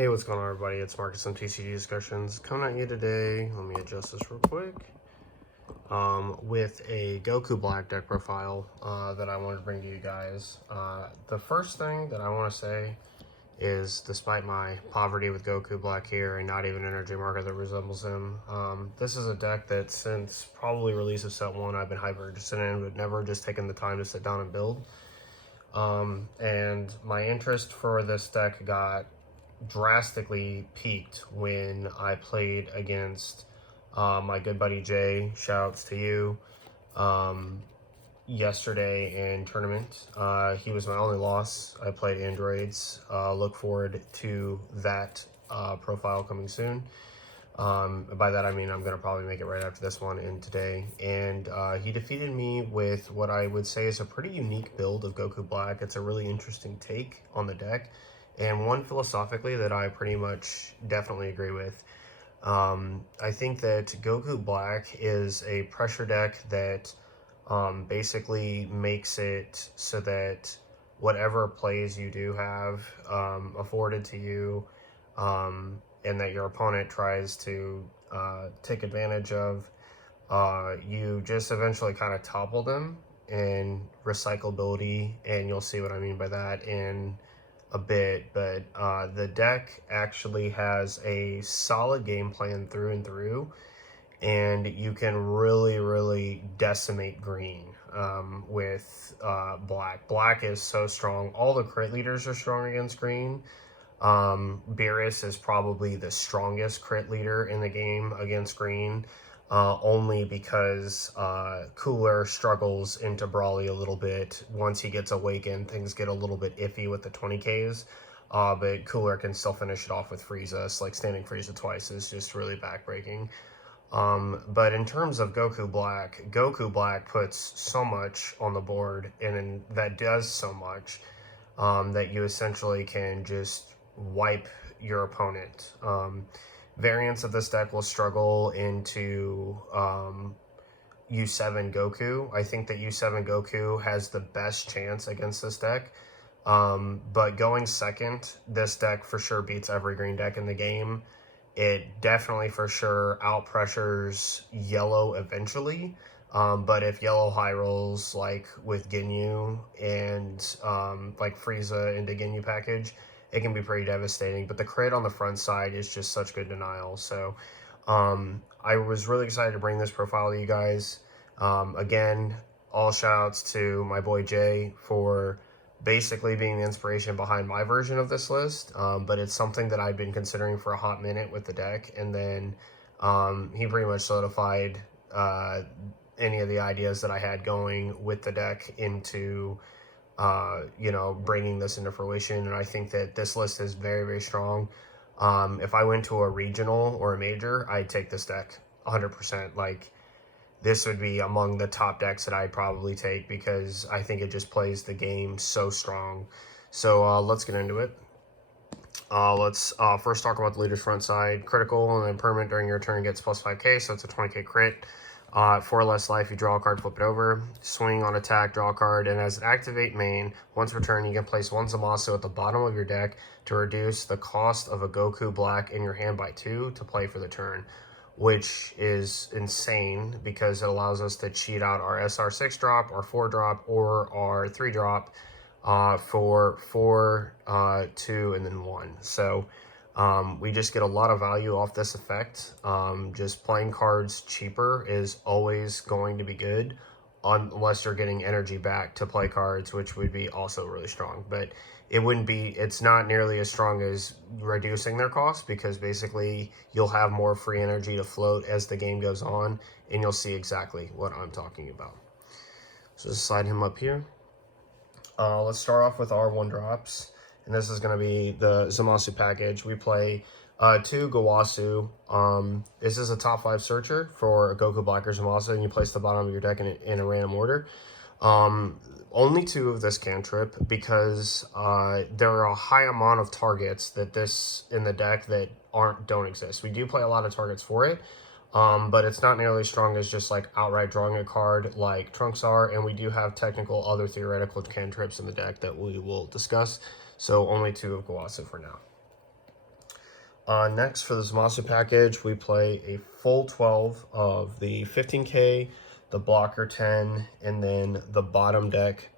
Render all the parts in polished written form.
Hey, what's going on, everybody? It's Marcus from TCG Discussions coming at you today. Let me adjust this real quick. With a Goku Black deck profile that I wanted to bring to you guys. The first thing that I want to say is, despite my poverty with Goku Black here and not even an energy marker that resembles him, this is a deck that since probably release of set 1 I've been hyper interested in, but never just taken the time to sit down and build. And my interest for this deck got drastically peaked when I played against my good buddy Jay. Shouts to you. Yesterday in tournament, he was my only loss. I played androids. Look forward to that profile coming soon. By that I mean I'm going to probably make it right after this one and today. And he defeated me with what I would say is a pretty unique build of Goku Black. It's a really interesting take on the deck, and one philosophically that I pretty much definitely agree with. I think that Goku Black is a pressure deck that basically makes it so that whatever plays you do have afforded to you, and that your opponent tries to take advantage of, you just eventually kind of topple them in recyclability, and you'll see what I mean by that in a bit. But the deck actually has a solid game plan through and through, and you can really decimate green with black. Black is so strong. All the crit leaders are strong against green. Beerus is probably the strongest crit leader in the game against green, only because Cooler struggles into Brawly a little bit. Once he gets awakened, things get a little bit iffy with the 20Ks, but Cooler can still finish it off with Frieza. It's like standing Frieza twice is just really backbreaking. But in terms of Goku Black puts so much on the board, and that does so much that you essentially can just wipe your opponent. Variants of this deck will struggle into U7 Goku. I think that U7 Goku has the best chance against this deck. But going second, this deck for sure beats every green deck in the game. It definitely for sure out-pressures yellow eventually. But if yellow high rolls like with Ginyu and like Frieza into Ginyu package, it can be pretty devastating. But the crit on the front side is just such good denial. So I was really excited to bring this profile to you guys. Again, all shout-outs to my boy Jay for basically being the inspiration behind my version of this list, but it's something that I've been considering for a hot minute with the deck, and then he pretty much solidified any of the ideas that I had going with the deck into bringing this into fruition. And I think that this list is very strong. If I went to a regional or a major, I'd take this deck 100%. Like, this would be among the top decks that I'd probably take, because I think it just plays the game so strong. So let's get into it. Let's first talk about the leader's front side. Critical and then permanent during your turn gets plus 5k, so it's a 20k crit. 4 less life, you draw a card, flip it over. Swing on attack, draw a card, and as an activate main, once per turn, you can place one Zamasu at the bottom of your deck to reduce the cost of a Goku Black in your hand by 2 to play for the turn, which is insane because it allows us to cheat out our SR6 drop, our 4 drop, or our 3 drop for 4, 2, and then 1. So we just get a lot of value off this effect. Just playing cards cheaper is always going to be good, unless you're getting energy back to play cards, which would be also really strong. But it's not nearly as strong as reducing their cost, because basically you'll have more free energy to float as the game goes on, and you'll see exactly what I'm talking about. So just slide him up here. Let's start off with our 1-drops, and this is going to be the Zamasu package. We play 2 Gowasu. This is a top 5 searcher for a Goku Black or Zamasu, and you place the bottom of your deck in a random order. Only 2 of this cantrip, because there are a high amount of targets that this in the deck that don't exist. We do play a lot of targets for it, but it's not nearly as strong as just like outright drawing a card like Trunks are, and we do have technical other theoretical cantrips in the deck that we will discuss. So only 2 of Gowasu for now. Next for the Zamasu package, we play a full 12 of the 15K, the blocker 10, and then the bottom deck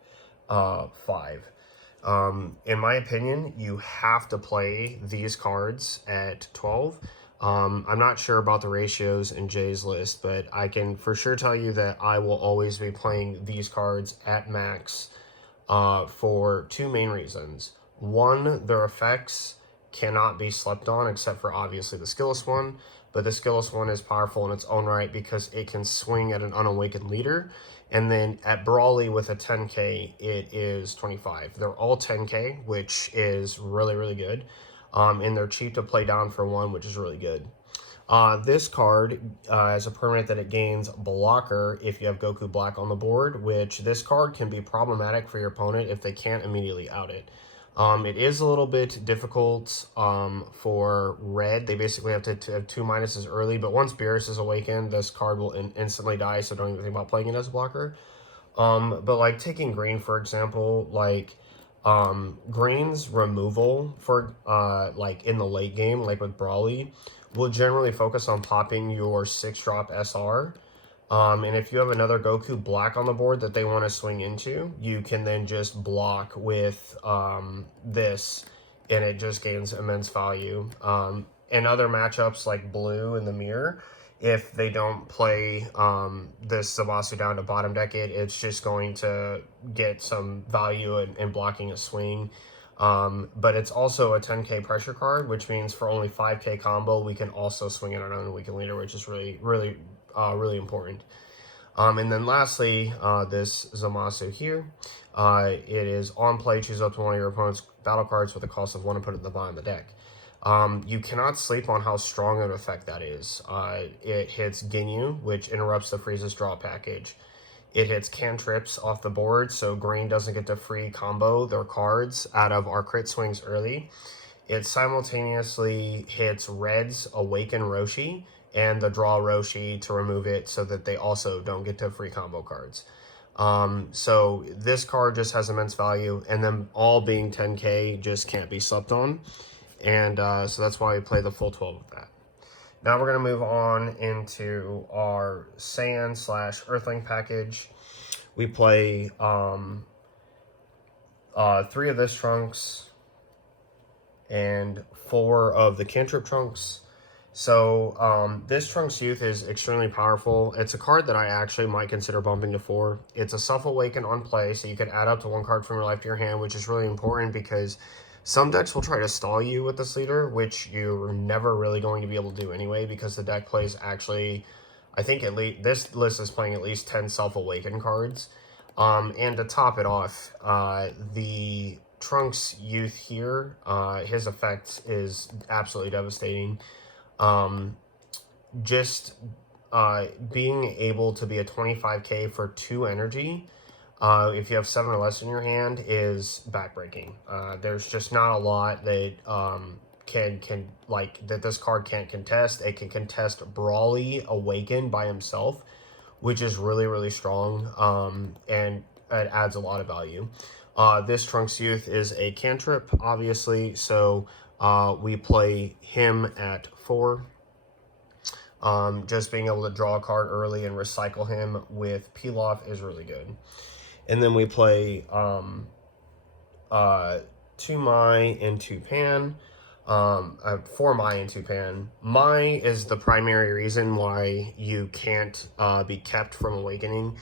5. In my opinion, you have to play these cards at 12. I'm not sure about the ratios in Jay's list, but I can for sure tell you that I will always be playing these cards at max for two main reasons. One, their effects cannot be slept on except for obviously the skillless one, but the skillless one is powerful in its own right because it can swing at an unawakened leader. And then at Brawly with a 10k, it is 25. They're all 10k, which is really, really good. And they're cheap to play down for one, which is really good. This card has a permanent that it gains blocker if you have Goku Black on the board, which this card can be problematic for your opponent if they can't immediately out it. It is a little bit difficult for red. They basically have to have 2 minuses early, but once Beerus is awakened, this card will instantly die, so don't even think about playing it as a blocker. But like taking green, for example, like green's removal for like in the late game, like with Brawly, will generally focus on popping your 6-drop SR. And if you have another Goku Black on the board that they want to swing into, you can then just block with this, and it just gains immense value. In other matchups like Blue in the Mirror, if they don't play this Zamasu down to bottom deck it's just going to get some value in blocking a swing. But it's also a 10k pressure card, which means for only 5k combo, we can also swing it on an weakened leader, which is really, really, really important. And then lastly, this Zamasu here, it is on play, choose up to one of your opponent's battle cards with a cost of 1 and put it in the bottom of the deck. You cannot sleep on how strong an effect that is. It hits Ginyu, which interrupts the Freeze's draw package. It hits cantrips off the board, so green doesn't get to free combo their cards out of our crit swings early. It simultaneously hits red's Awaken Roshi and the draw Roshi to remove it so that they also don't get to free combo cards. So this card just has immense value, and then all being 10k just can't be slept on. And so that's why we play the full 12 of that. Now we're going to move on into our Saiyan / Earthling package. We play 3 of this trunks and 4 of the cantrip trunks. So this Trunks Youth is extremely powerful. It's a card that I actually might consider bumping to 4. It's a Self-Awaken on play, so you can add up to 1 card from your life to your hand, which is really important because some decks will try to stall you with this leader, which you're never really going to be able to do anyway because the deck plays actually, I think at least, this list is playing at least 10 Self-Awaken cards. And to top it off, the Trunks Youth here, his effect is absolutely devastating. Being able to be a 25k for 2 energy, if you have 7 or less in your hand, is backbreaking. There's just not a lot that that this card can't contest. It can contest Brawly Awaken by himself, which is really, really strong, and it adds a lot of value. This Trunks Youth is a cantrip, obviously, so we play him at 4. Just being able to draw a card early and recycle him with Pilaf is really good. And then we play 2 Mai and 2 Pan. 4 Mai and 2 Pan. Mai is the primary reason why you can't be kept from awakening.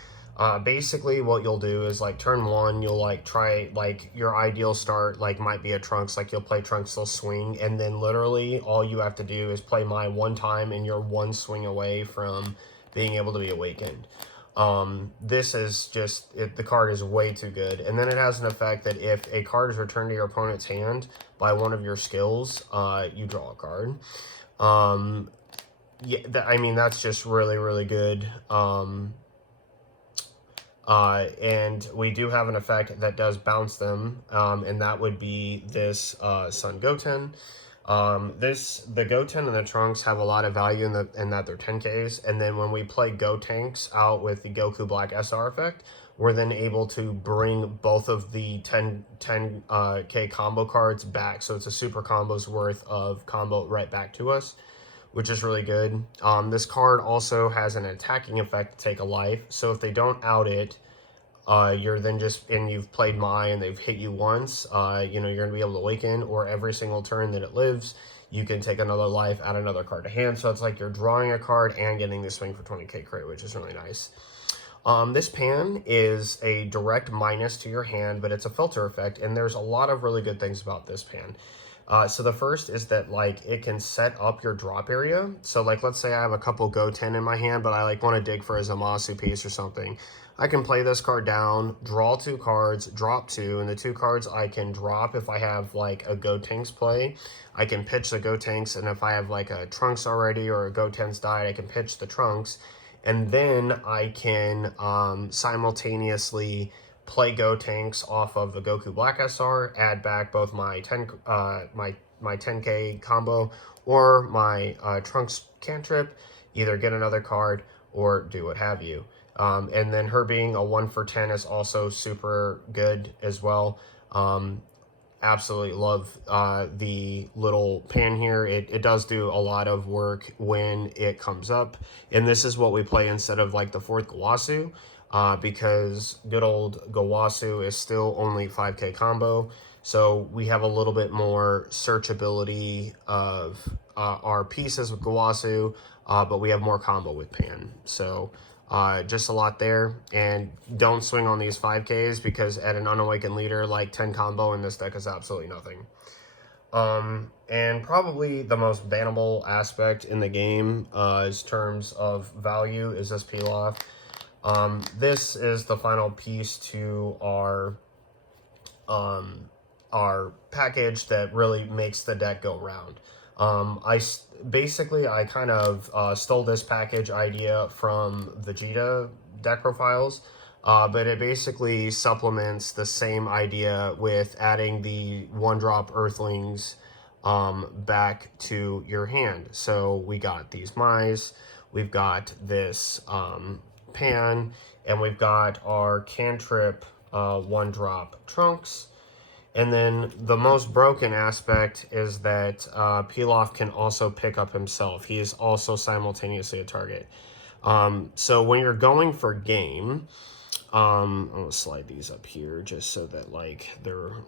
Basically what you'll do is like turn 1, you'll like try, like your ideal start like might be a Trunks, like you'll play Trunks, they'll swing, and then literally all you have to do is play Mai 1 time and you're 1 swing away from being able to be awakened. This is just, the card is way too good. And then it has an effect that if a card is returned to your opponent's hand by one of your skills, you draw a card. Yeah, I mean, that's just really, really good. And we do have an effect that does bounce them, and that would be this Sun Goten. The Goten and the Trunks have a lot of value in that they're 10Ks, and then when we play Go Tanks out with the Goku Black SR effect, we're then able to bring both of the 10K combo cards back. So it's a super combo's worth of combo right back to us, which is really good. This card also has an attacking effect to take a life. So if they don't out it, you're then just, and you've played Mai and they've hit you once, you're going to be able to awaken, or every single turn that it lives, you can take another life, add another card to hand. So it's like you're drawing a card and getting the swing for 20K crit, which is really nice. This pan is a direct minus to your hand, but it's a filter effect, and there's a lot of really good things about this pan. So the first is that it can set up your drop area. So let's say I have a couple Go 10 in my hand, but I want to dig for a Zamasu piece or something. I can play this card down, draw 2 cards, drop 2, and the 2 cards I can drop if I have a Go Tanks play. I can pitch the Go Tanks, and if I have a Trunks already or a Go 10's died, I can pitch the Trunks. And then I can simultaneously play Go Tanks off of the Goku Black SR, add back both my 10K combo or my Trunks cantrip, either get another card or do what have you. And then her being a 1 for 10 is also super good as well. Absolutely love the little pan here. It does do a lot of work when it comes up, and this is what we play instead of the 4th Gawasu, because good old Gawasu is still only 5K combo, so we have a little bit more searchability of our pieces with Gawasu, but we have more combo with pan. So just a lot there, and don't swing on these 5Ks because at an unawakened leader, 10 combo in this deck is absolutely nothing. And probably the most bannable aspect in the game as terms of value is this Pilaf. This is the final piece to our package that really makes the deck go round. I kind of stole this package idea from Vegeta deck profiles, but it basically supplements the same idea with adding the 1-drop Earthlings back to your hand. So we got these Mais, we've got this pan, and we've got our cantrip 1-drop Trunks. And then the most broken aspect is that Pilaf can also pick up himself. He is also simultaneously a target. So when you're going for game, I'm gonna slide these up here just so that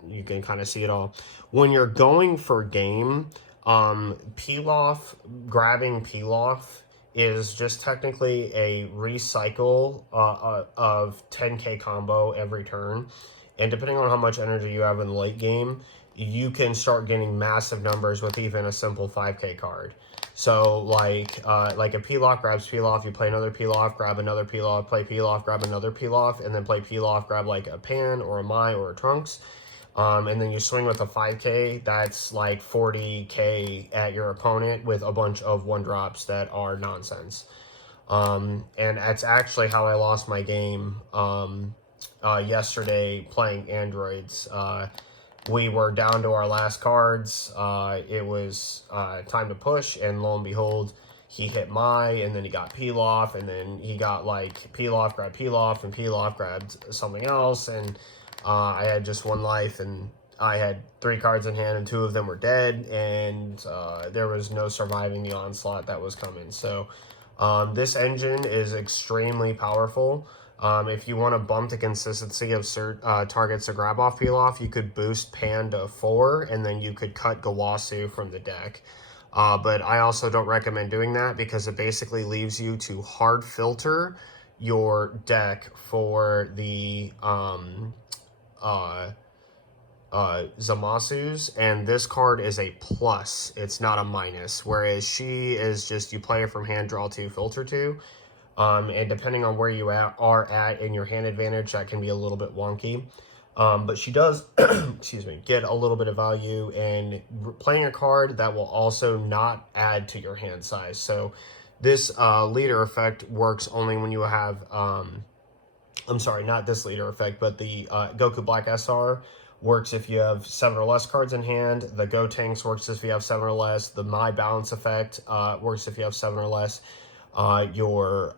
you can kind of see it all. When you're going for game, Pilaf, grabbing Pilaf is just technically a recycle of 10K combo every turn. And depending on how much energy you have in the late game, you can start getting massive numbers with even a simple 5K card. So if Pilaf grabs Pilaf, you play another Pilaf, grab another Pilaf, play Pilaf, grab another Pilaf, and then play Pilaf, grab a Pan or a Mai or a Trunks. And then you swing with a 5K, that's 40K at your opponent with a bunch of 1-drops that are nonsense. And that's actually how I lost my game yesterday playing androids. We were down to our last cards. It was time to push, and lo and behold, he hit Mai, and then he got Pilaf, and then he got Pilaf grabbed Pilaf, and Pilaf grabbed something else, and I had just 1 life, and I had 3 cards in hand, and 2 of them were dead, and there was no surviving the onslaught that was coming. So this engine is extremely powerful. If you want to bump the consistency of targets to grab off Pilaf, you could boost Pan to 4, and then you could cut Gawasu from the deck. But I also don't recommend doing that because it basically leaves you to hard filter your deck for the Zamasus, and this card is a plus. It's not a minus, whereas she is just you play it from hand, draw 2, filter 2. And depending on where you are at in your hand advantage, that can be a little bit wonky. But she does, excuse me, get a little bit of value in playing a card that will also not add to your hand size. So this leader effect works only when you have, I'm sorry, not this leader effect, but the Goku Black SR works if you have 7 or less cards in hand. The Go Tanks works if you have 7 or less. The My Balance effect works if you have 7 or less. Your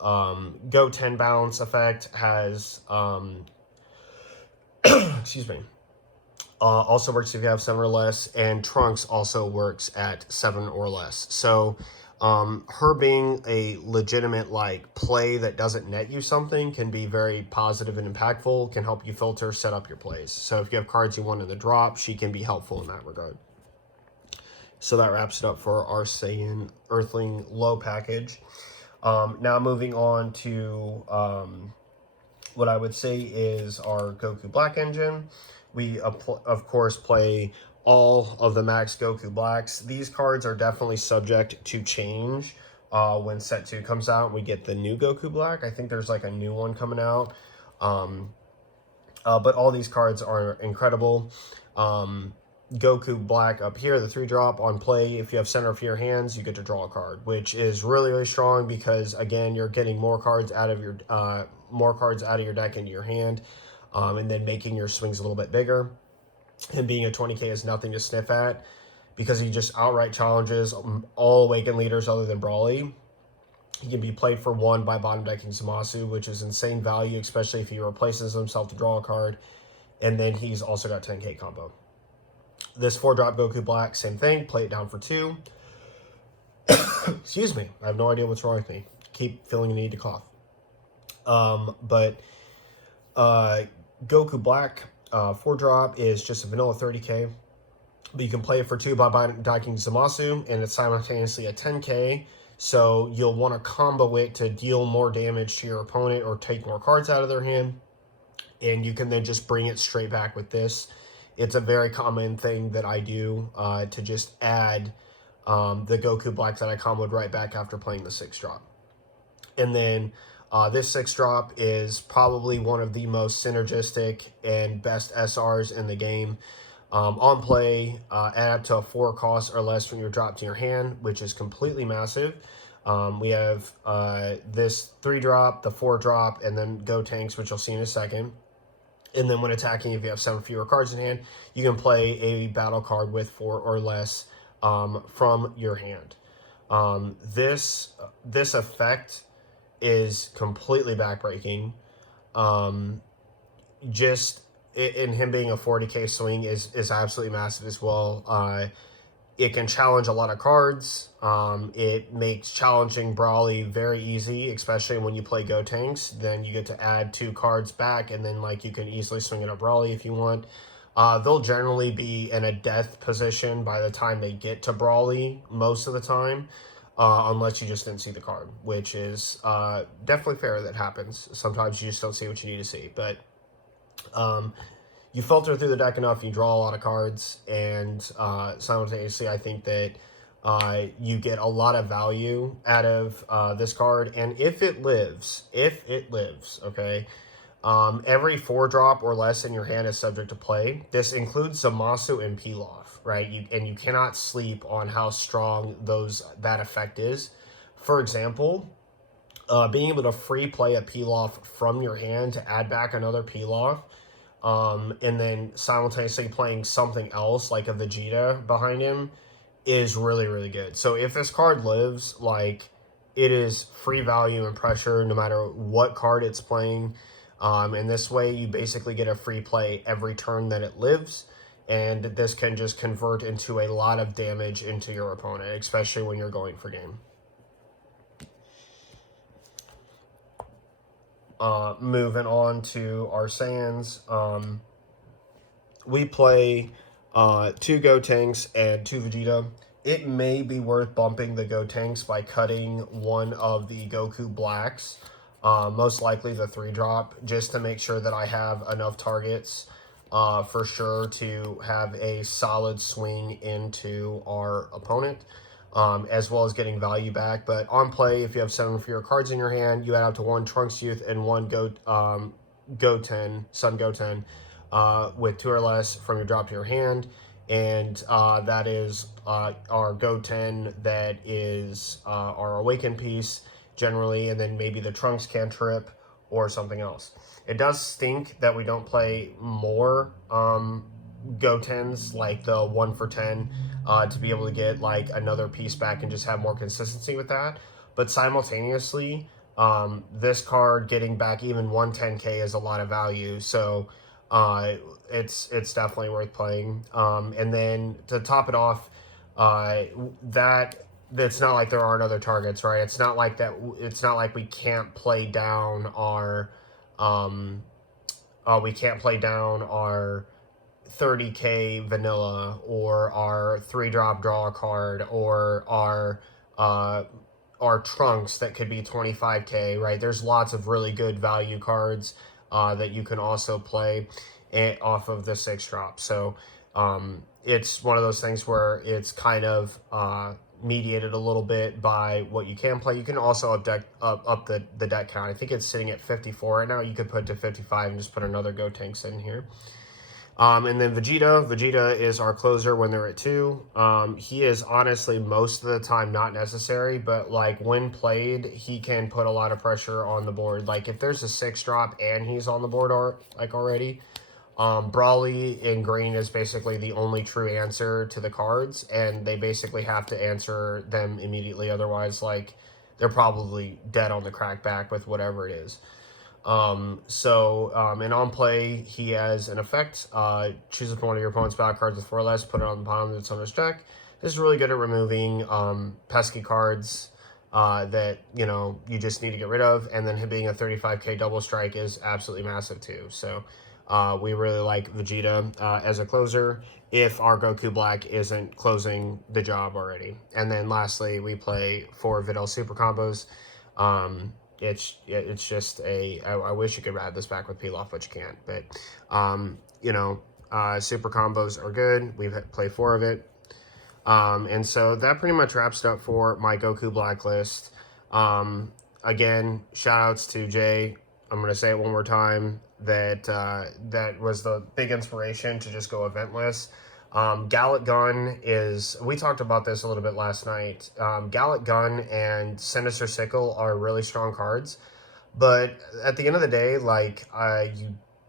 Go 10 balance effect has, excuse me, also works if you have 7 or less, and Trunks also works at 7 or less. So her being a legitimate like play that doesn't net you something can be very positive and impactful, can help you filter, set up your plays. So if you have cards you want in the drop, she can be helpful in that regard. So that wraps it up for our Saiyan Earthling low package. Now moving on to what I would say is our Goku Black engine. We, of course, play all of the Max Goku Blacks. These cards are definitely subject to change when Set 2 comes out. We get the new Goku Black. I think there's like a new one coming out. But all these cards are incredible. Goku Black up here, the 3-drop on play. If you have center of your hands, you get to draw a card, which is really, really strong because, again, you're getting more cards out of your deck into your hand, and then making your swings a little bit bigger. Him being a 20k is nothing to sniff at because he just outright challenges all Awakened leaders other than Brawly. He can be played for 1 by bottom decking Zamasu, which is insane value, especially if he replaces himself to draw a card. And then he's also got 10k combo. This 4-drop Goku Black, same thing. Play it down for 2. Excuse me. I have no idea what's wrong with me. Keep feeling the need to cough. But Goku Black 4-drop is just a vanilla 30k. But you can play it for 2 by Daiking Zamasu, and it's simultaneously a 10k. So you'll want to combo it to deal more damage to your opponent or take more cards out of their hand. And you can then just bring it straight back with this. It's a very common thing that I do to just add the Goku Black that I comboed right back after playing the 6-drop. And then this 6-drop is probably one of the most synergistic and best SRs in the game. On play, add up to a 4 cost or less from your drop to your hand, which is completely massive. We have this 3-drop, the 4-drop, and then Go Tanks, which you'll see in a second. And then when attacking, if you have 7 fewer cards in hand, you can play a battle card with 4 or less from your hand. This effect is completely backbreaking. Just in him being a 40k swing is absolutely massive as well. It can challenge a lot of cards. It makes challenging Brawly very easy, especially when you play Go Tanks. Then you get to add 2 cards back, and then like you can easily swing it at Brawly if you want. They'll generally be in a death position by the time they get to Brawly most of the time, unless you just didn't see the card, which is definitely fair. That happens. Sometimes you just don't see what you need to see, but you filter through the deck enough, you draw a lot of cards, and simultaneously I think that you get a lot of value out of this card. And if it lives, okay, every 4-drop or less in your hand is subject to play. This includes Zamasu and Pilaf, right? You cannot sleep on how strong that effect is. For example, being able to free play a Pilaf from your hand to add back another Pilaf, and then simultaneously playing something else like a Vegeta behind him is really, really good. So if this card lives, like, it is free value and pressure no matter what card it's playing. And this way you basically get a free play every turn that it lives. And this can just convert into a lot of damage into your opponent, especially when you're going for game. Moving on to our Saiyans, we play 2 Go Tanks and 2 Vegeta. It may be worth bumping the Go Tanks by cutting one of the Goku Blacks, most likely the 3-drop, just to make sure that I have enough targets for sure to have a solid swing into our opponent. As well as getting value back. But on play, if you have 7 or fewer cards in your hand, you add up to 1 Trunks Youth and 1 Goten, Sun Goten, with 2 or less from your drop to your hand. And that is our Goten that is our Awakened piece, generally, and then maybe the Trunks cantrip or something else. It does stink that we don't play more Gotens, like the 1 for 10, to be able to get like another piece back and just have more consistency with that. but simultaneously, this card getting back even 110k is a lot of value. So it's definitely worth playing. And then to top it off, that it's not like there aren't other targets, right? It's not like that. It's not like we can't play down our we can't play down our 30k vanilla or our 3-drop draw card or our trunks that could be 25k, right? There's lots of really good value cards that you can also play off of the 6-drop. So it's one of those things where it's kind of mediated a little bit by what you can play. You can also up the deck count. I think it's sitting at 54 right now. You could put it to 55 and just put another Gotenks in here. And then Vegeta is our closer when they're at 2. He is honestly most of the time not necessary, but like when played, he can put a lot of pressure on the board. Like if there's a 6-drop and he's on the board already, Brawly in green is basically the only true answer to the cards, and they basically have to answer them immediately. Otherwise, like they're probably dead on the crackback with whatever it is. And on play, he has an effect. Choose up one of your opponent's battle cards with 4 or less, put it on the bottom that's on his deck. This is really good at removing pesky cards that, you know, you just need to get rid of. And then him being a 35k double strike is absolutely massive too. So we really like Vegeta as a closer if our Goku Black isn't closing the job already. And then lastly, we play 4 Videl super combos. It's just I wish you could add this back with Pilaf, but you can't. But you know, super combos are good. We've played 4 of it. And so that pretty much wraps it up for my Goku Blacklist. Again, shout outs to Jay. I'm going to say it one more time that that was the big inspiration to just go eventless. Gallic Gun is, we talked about this a little bit last night. Gallic Gun and Sinister Sickle are really strong cards, but at the end of the day, like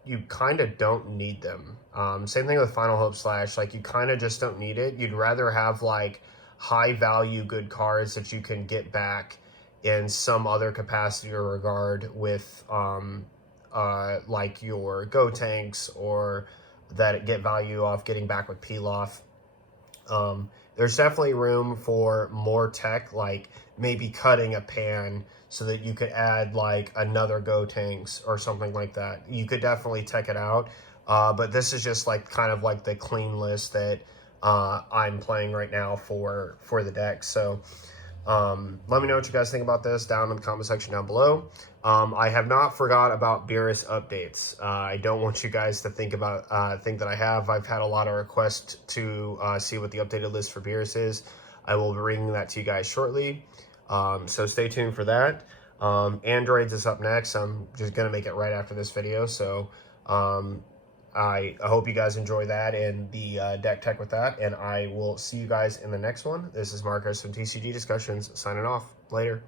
you kind of don't need them. Same thing with Final Hope Slash, like you kind of just don't need it. You'd rather have like high value good cards that you can get back in some other capacity or regard with like your Gotenks, or that get value off getting back with Pilaf. There's definitely room for more tech, like maybe cutting a pan so that you could add like another Gotenks or something like that. You could definitely tech it out, but this is just like kind of like the clean list that I'm playing right now for the deck. So let me know what you guys think about this down in the comment section down below. I have not forgot about Beerus updates. I don't want you guys to think that I have. I've had a lot of requests to see what the updated list for Beerus is. I will bring that to you guys shortly. So stay tuned for that. Androids is up next. I'm just going to make it right after this video. So I hope you guys enjoy that and the deck tech with that. And I will see you guys in the next one. This is Marcos from TCG Discussions signing off. Later.